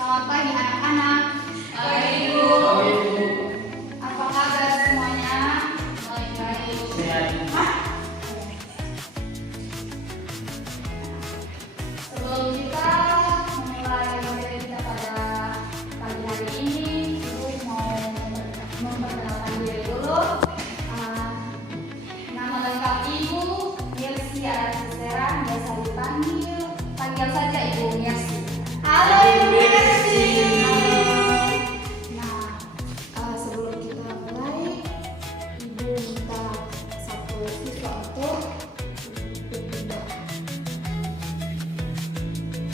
Selamat pagi anak-anak. Pagi, Ibu. Apa kabar semuanya? Baik-baik. Sebelum kita memulai materi kita pada pagi hari ini, Ibu mau memperkenalkan diri dulu. Nama lengkap Ibu Mirsi Arasera, biasa panggil saja Ibu Mirsi. Halo Ibu Mirsi. Nah, sebelum kita mulai, Ibu minta satu siswa untuk berdoa.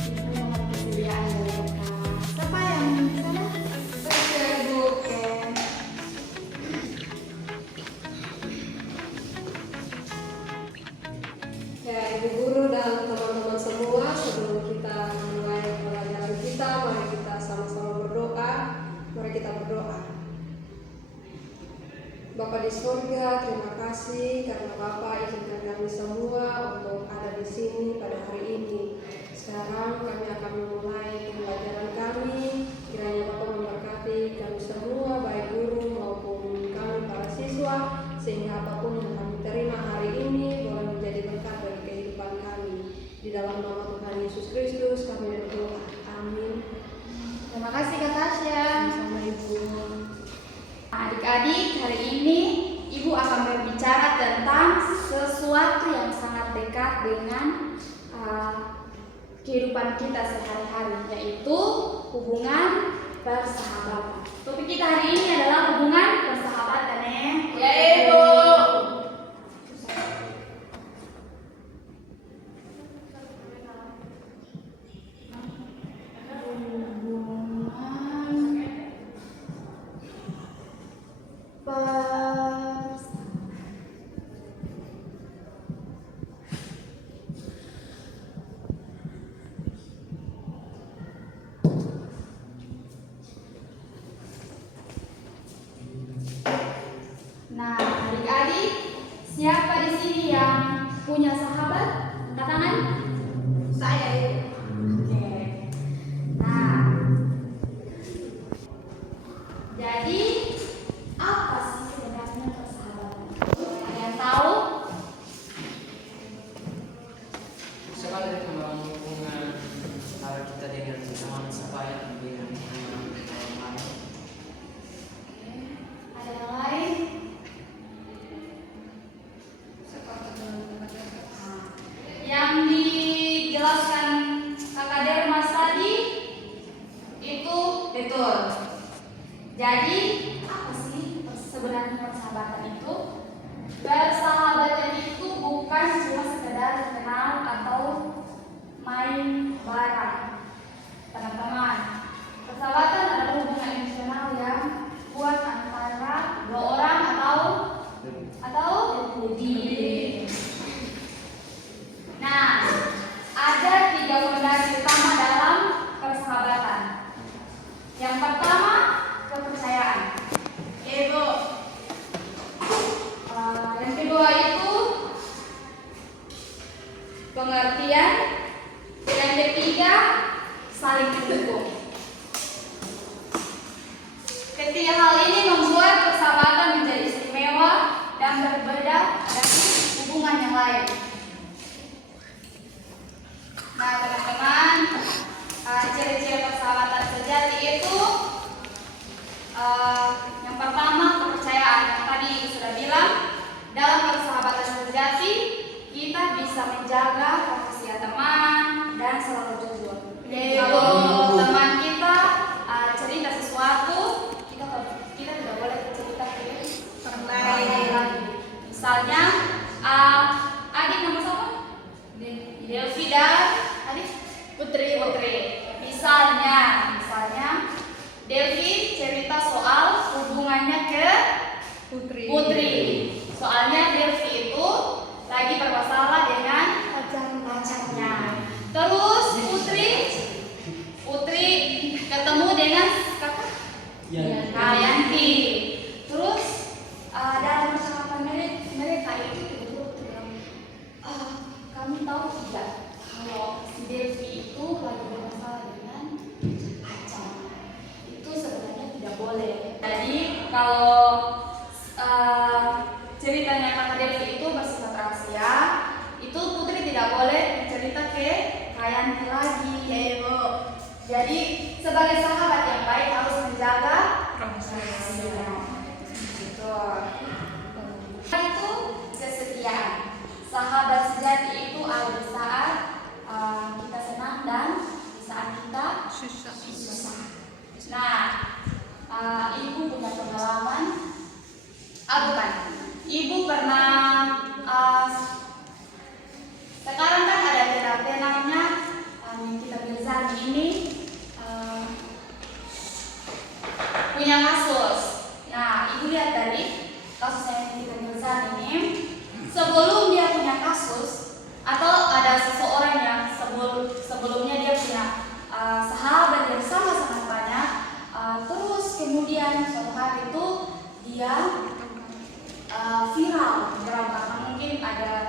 Ibu mohon persediaan dari mereka. Siapa yang di sana? Oke, Ibu. Oke. Ya, Ibu Guru dan teman-teman semua, sebelum kita mulai pelajaran kita, mari kita sama-sama berdoa. Mari kita berdoa. Bapa di surga, terima kasih karena Bapa izinkan kami semua untuk ada di sini pada hari ini. Sekarang kami akan memulai pembelajaran kami. Kiranya Bapa memberkati kami semua, baik guru maupun kami para siswa, sehingga apapun yang kami terima hari ini boleh menjadi berkat bagi kehidupan kami. Di dalam nama Tuhan Yesus Kristus kami berdoa. Amin. Terima kasih Kak Tasya. Sama Ibu. Adik-adik, hari ini Ibu akan berbicara tentang sesuatu yang sangat dekat dengan kehidupan kita sehari-hari, yaitu hubungan persahabatan. Topik kita hari ini adalah hubungan persahabatan, ya Ibu. Nah, adik-adik, siapa di sini yang punya sahabat? Angkat tangan. Saya. Oke. Nah, jadi apa sih sebenarnya persahabatan? Ada yang tahu? Sekali membangun hubungan antara kita dengan teman sebaya dengan orang lain. Ada yang lain? Yang dijelaskan Kakak Dermas tadi itu betul. Jadi apa sih sebenarnya persahabatan itu? Persahabatan itu bukan cuma sekedar kenal atau main bareng, teman-teman. Persahabatan adalah hubungan emosional yang kuat antara dua orang atau lebih. Nah, ada 3 fondasi utama dalam persahabatan. Yang pertama, kepercayaan. Ibu. Yang kedua itu pengertian. Yang ketiga, saling mendukung. Ketiga hal ini membuat persahabatan menjadi istimewa dan berbeda dari hubungan yang lain. Nah, teman-teman, ciri-ciri persahabatan sejati itu yang pertama, kepercayaan. Yang tadi sudah bilang, dalam persahabatan sejati kita bisa menjaga rahasia teman dan selalu jujur. Kalau teman kita cerita sesuatu, kita tidak boleh cerita ke orang lain lagi. Misalnya, adik nama siapa? Delvi dan adik Putri. Misalnya Delvi cerita soal hubungannya ke Putri. Soalnya Delvi itu lagi bermasalah dengan pacarnya. Terus Putri Jadi sebagai sahabat yang baik harus menjaga rahasia. Betul. Itu kesetiaan. Sahabat sejati itu ada di saat kita senang dan di saat kita susah. Nah, ibu punya pengalaman. Bukan. Ibu pernah sekarang kan ada pena-penanya yang kita Mirzani ini punya kasus. Nah, ibu lihat tadi kasus yang kita Mirzani ini, sebelum dia punya kasus atau ada seseorang yang sebelumnya dia punya sahabat yang sangat banyak, terus kemudian suatu hari itu dia viral karena mungkin ada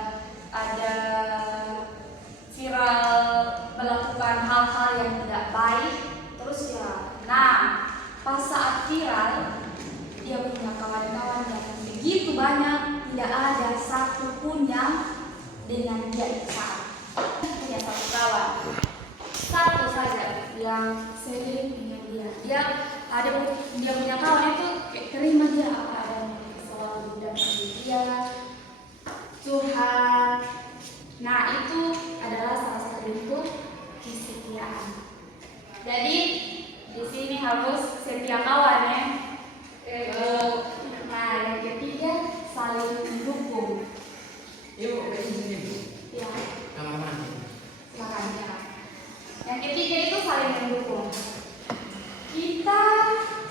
viral melakukan hal-hal yang tidak baik, terus ya. Nah, pas saat viral dia punya kawan-kawan yang begitu banyak, tidak ada satupun yang dengan dia di saat punya satu kawan, satu saja yang sering dengan dia punya kawan itu terima dia apa adanya, selalu dapat dia Tuhan. Nah, itu adalah salah satu bentuk kesetiaan. Jadi di sini harus setia kawan ya. Nah, yang ketiga saling mendukung. Ibu, izin ibu. Ya, Kamar mandi. makanya. Yang ketiga itu saling mendukung. Kita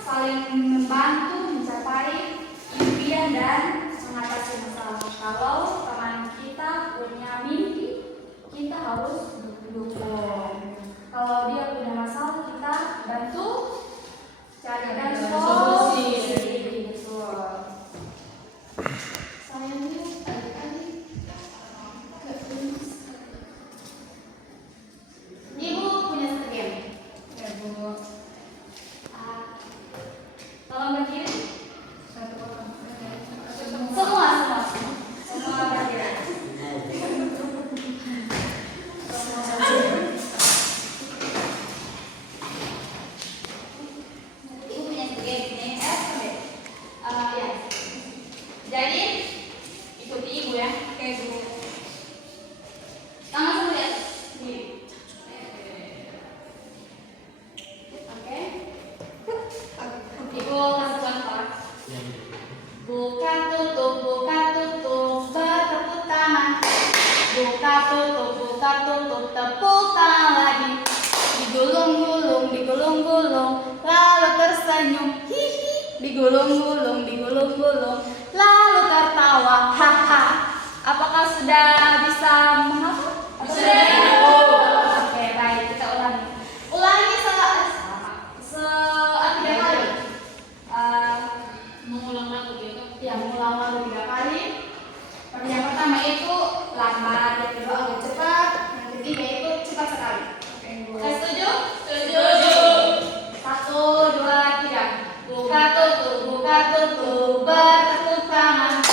saling membantu mencapai impian dan mengatasi masalah. Kalau teman kita punya mimpi, kita harus dukung. Kalau dia punya masalah, kita bantu carikan solusi. Betul. Sayangnya adik-adik gak punya. Ibu punya satu game. Ya bu. Tolong berdiri. Semua berdiri. Ibu punya satu game ini. Ya. Jadi ikuti ibu ya. Oke bu. Tangan satu ya. Ini. Oke. Ibu kasih contoh. Buka tutup, bertepuk tangan. Buka tutup, tepuk tangan lagi. Digulung-gulung, lalu tersenyum. Hihi. Digulung-gulung, lalu tertawa. Haha. Apakah sudah bisa menghafal? Oke, baik, kita ulangi. Ulangi tiga kali. Mengulang lagu gitu. Ya, mengulang lagu 3 kali. Yang pertama itu lambat, yang kedua agak cepat, yang ketiga itu cepat sekali. Setuju? Setuju. 1, 2, 3. Buka tutup, bertepuk tangan.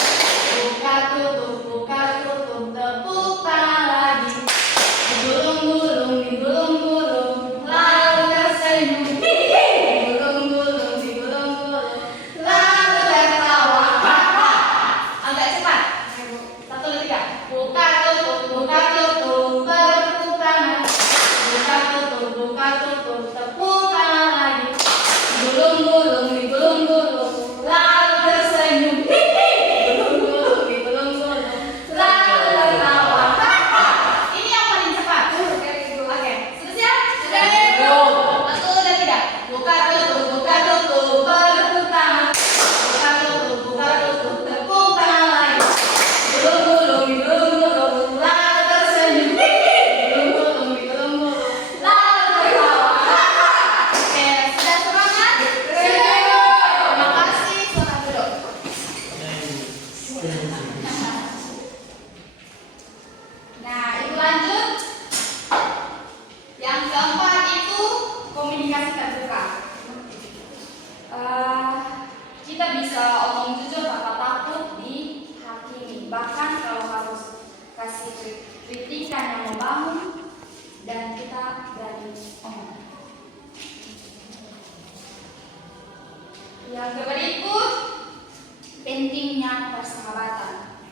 Buka tutup, tepuk tangan lagi. Yang berikut, pentingnya persahabatan.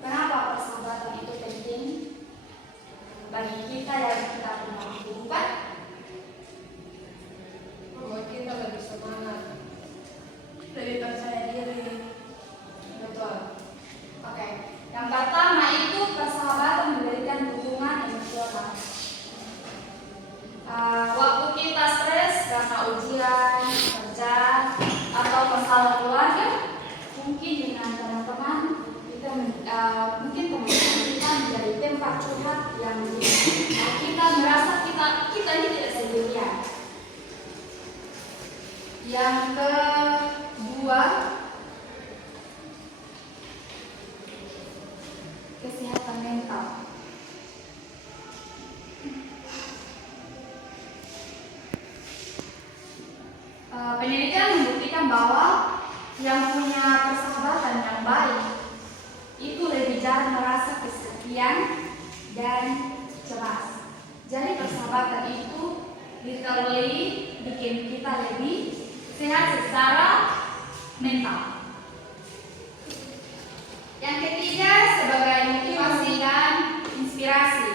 Kenapa persahabatan itu penting bagi kita yang kita punya kehidupan? Membuat kita lebih semangat. Lebih percaya diri. Betul. Oke. Yang pertama itu persahabatan memberikan dukungan emosional. Waktu kita stres karena ujian, kerja, atau masalah keluarga, mungkin dengan teman-teman kita mungkin teman-teman kita menjadi tempat curhat yang kita merasa kita ini tidak sendirian. Yang kedua, kesehatan mental. Penelitian membuktikan bahwa yang punya persahabatan yang baik itu lebih jarang merasa kesepian dan cemas. Jadi persahabatan itu literally bikin kita lebih sehat secara mental. Yang ketiga, sebagai motivasi dan inspirasi.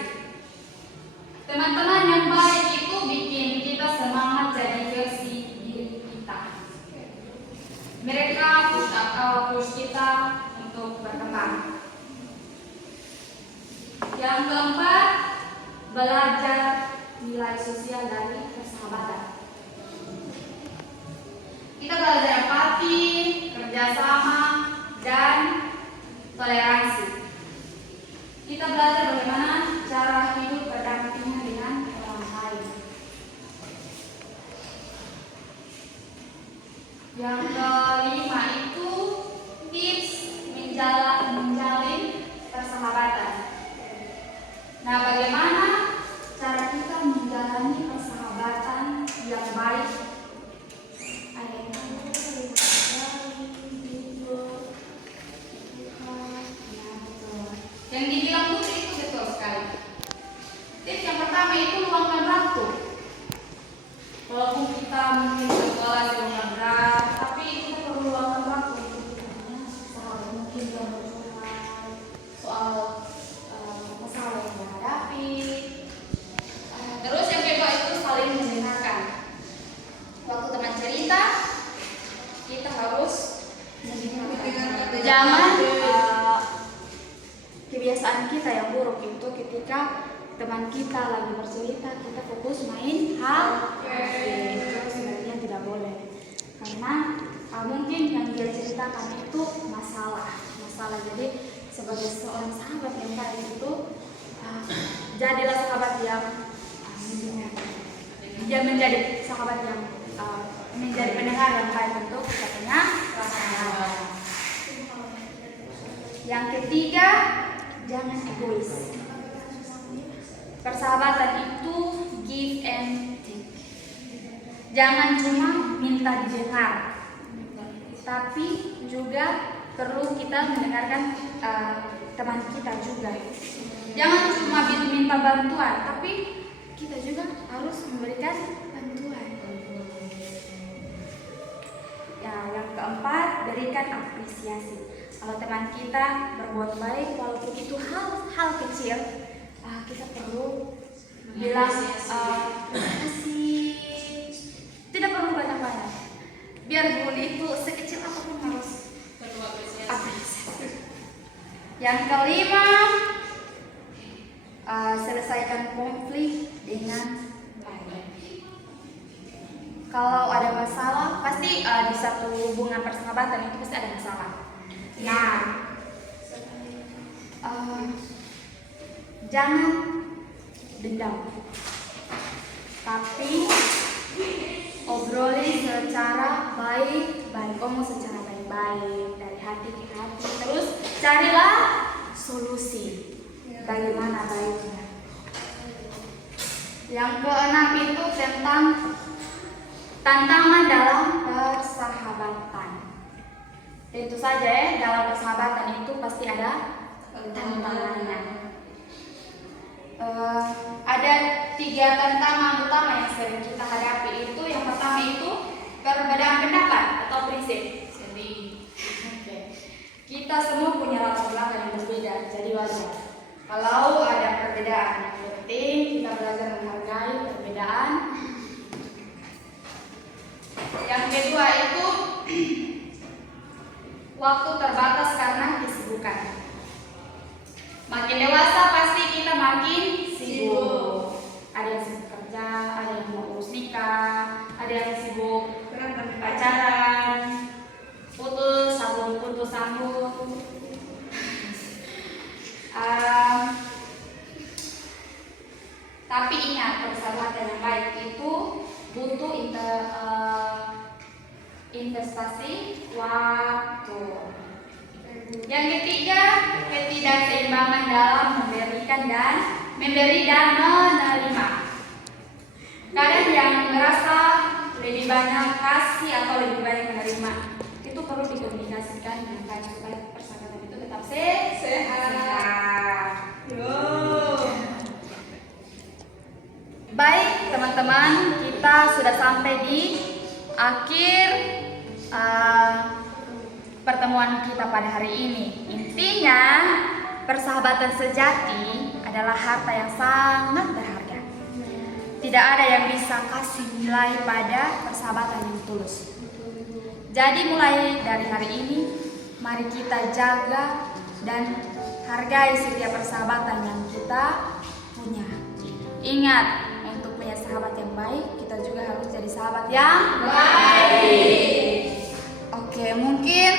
Teman-teman yang baik itu bikin kita semangat jadi versi diri kita. Mereka push kita untuk berkembang. Yang keempat, belajar nilai sosial dari persahabatan. Kita belajar empati, kerjasama, dan toleransi. Kita belajar bagaimana cara hidup berdampingan dengan orang lain. Yang kelima itu tips menjalin persahabatan. Nah, bagaimana cara kita menjalani persahabatan yang baik? Yang dibilang Putri itu betul sekali. Tips yang pertama itu luangkan waktu. Walaupun kita mungkin sekolah dengan berat, tapi kita perlu luangkan waktu untuk kita sahabat mungkin yang berjuang soal masalah yang dihadapi. Terus yang kedua itu saling mendengarkan. Waktu teman cerita, kita harus mendengarkan. Jangan kebiasaan kita yang buruk itu ketika teman kita lagi bercerita kita fokus main HP. Itu sebenarnya tidak boleh, karena mungkin yang dia ceritakan itu masalah. Jadi sebagai seorang sahabat yang baik itu jadilah sahabat yang menjadi sahabat yang menjadi pendengar yang baik untuk kita punya masalah. Yang ketiga, jangan egois. Persahabatan itu give and take. Jangan cuma minta didengar, tapi juga perlu kita mendengarkan teman kita juga. Jangan cuma minta bantuan, tapi kita juga harus memberikan bantuan. Ya, yang keempat, berikan apresiasi. Kalau teman kita berbuat baik, walaupun itu hal kecil, kita perlu bilang terima kasih. Tidak perlu banyak-banyak. Biarpun itu sekecil apapun harus apresiasi. Yang kelima, selesaikan konflik dengan baik. Kalau ada masalah, pasti di satu hubungan persahabatan itu pasti ada masalah. Nah, jangan dendam, tapi obrolin secara baik-baik, ngomong secara baik-baik dari hati ke hati. Terus carilah solusi bagaimana baiknya. Yang keenam itu tentang tantangan dalam persahabatan. Tentu saja ya, dalam persahabatan itu pasti ada tantangannya. Ada 3 tantangan utama yang sering kita hadapi itu. Yang pertama itu perbedaan pendapat atau prinsip belajar. Kalau ada perbedaan, yang penting kita belajar menghargai perbedaan. Yang kedua itu waktu terbatas karena kesibukan. Makin dewasa pasti kita makin sibuk. Ada yang sibuk kerja, ada yang mau urus nikah, ada yang sibuk pacaran, putus sambung. Tapi ingat, persahabatan yang baik itu butuh investasi waktu. Yang ketiga, ketidakseimbangan dalam memberi dan menerima. Kadang yang merasa lebih banyak kasih atau lebih banyak menerima itu perlu dikomunikasikan dengan baik supaya persahabatan itu tetap sehat. Baik teman-teman, kita sudah sampai di akhir pertemuan kita pada hari ini. Intinya, persahabatan sejati adalah harta yang sangat berharga. Tidak ada yang bisa kasih nilai pada persahabatan yang tulus. Jadi mulai dari hari ini, mari kita jaga dan hargai setiap persahabatan yang kita punya. Ingat, untuk punya sahabat yang baik, kita juga harus jadi sahabat yang baik. Oke, mungkin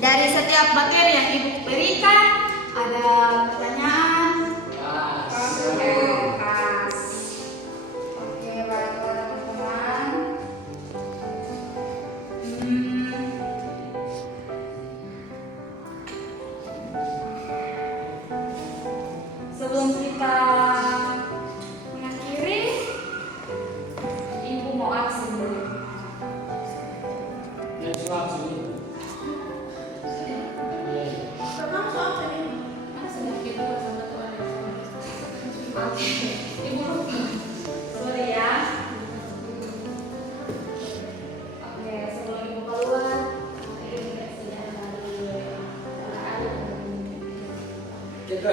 dari setiap materi yang Ibu berikan ada pertanyaan? Oke, baik teman-teman. Sebelum kita mengakhiri, Ibu mau absen dulu. Sorry ya. Oke, sebelum Ibu keluar, Ibu tidak sedang dari Kita